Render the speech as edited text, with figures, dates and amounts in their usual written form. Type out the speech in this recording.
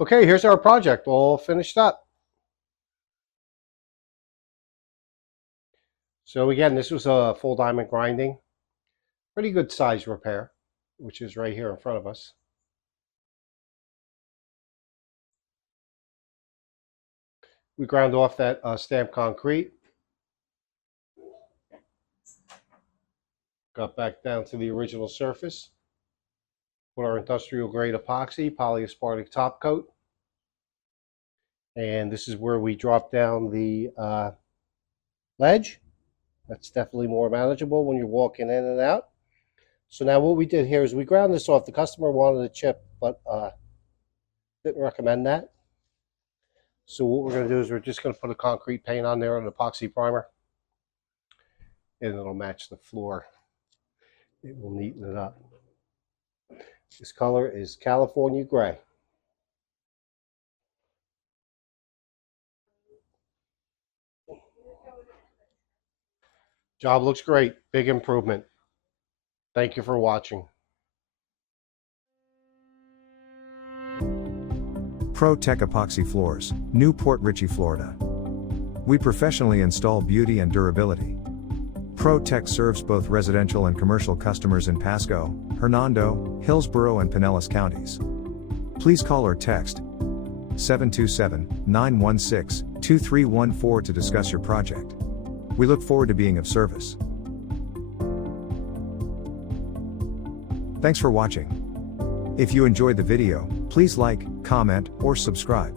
Okay, here's our project all finished up. So again, this was a full diamond grinding. Pretty good size repair, which is right here in front of us. We ground off that stamped concrete. Got back down to the original surface. Put our industrial grade epoxy, polyaspartic top coat. And this is where we drop down the ledge. That's definitely more manageable when you're walking in and out. So now what we did here is we ground this off. The customer wanted a chip, but didn't recommend that. So what we're going to do is we're just going to put a concrete paint on there, an epoxy primer, and it'll match the floor. It will neaten it up. This color is California Gray. Job looks great. Big improvement. Thank you for watching. Pro Tech Epoxy Floors, New Port Richey, Florida. We professionally install beauty and durability. Pro Tech serves both residential and commercial customers in Pasco, Hernando, Hillsborough and Pinellas counties. Please call or text 727-916-2314 to discuss your project. We look forward to being of service. Thanks for watching. If you enjoyed the video, please like, comment, or subscribe.